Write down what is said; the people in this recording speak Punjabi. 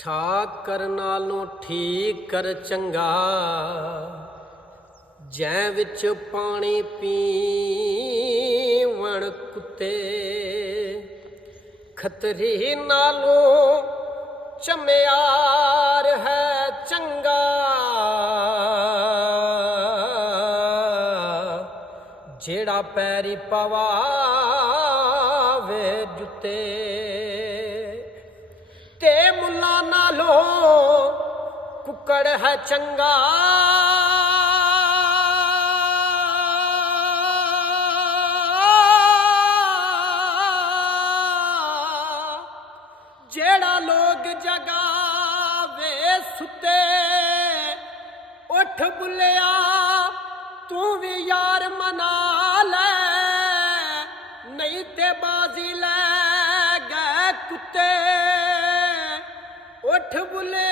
ਠਾਕ ਕਰ ਨਾਲੋਂ ਠੀਕ ਕਰ ਚੰਗਾ, ਜੈ ਵਿੱਚ ਪਾਣੀ ਪੀਵਣ ਕੁੱਤੇ। ਖਤਰੀ ਨਾਲੋਂ ਚਮਿਆਰ ਹੈ ਚੰਗਾ, ਜਿਹੜਾ ਪੈਰੀ ਪਵਾਵੇ ਜੁੱਤੇ। ਤੇ ਮੁੱਲਾ ਨਾਲੋਂ ਕੁੱਕੜ ਹੈ ਚੰਗਾ, ਜਿਹੜਾ ਲੋਕ ਜਗਾਵੇ ਸੁੱਤੇ। ਉੱਠ ਬੁੱਲਿਆ ਤੂੰ ਵੀ ਯਾਰ ਮਨਾ ਲੈ, ਨਹੀਂ ਤੇ ਬਾਜ਼ੀ ਲੈ ਗਏ ਕੁੱਤੇ। ਉੱਠ ਬੁੱਲਿਆ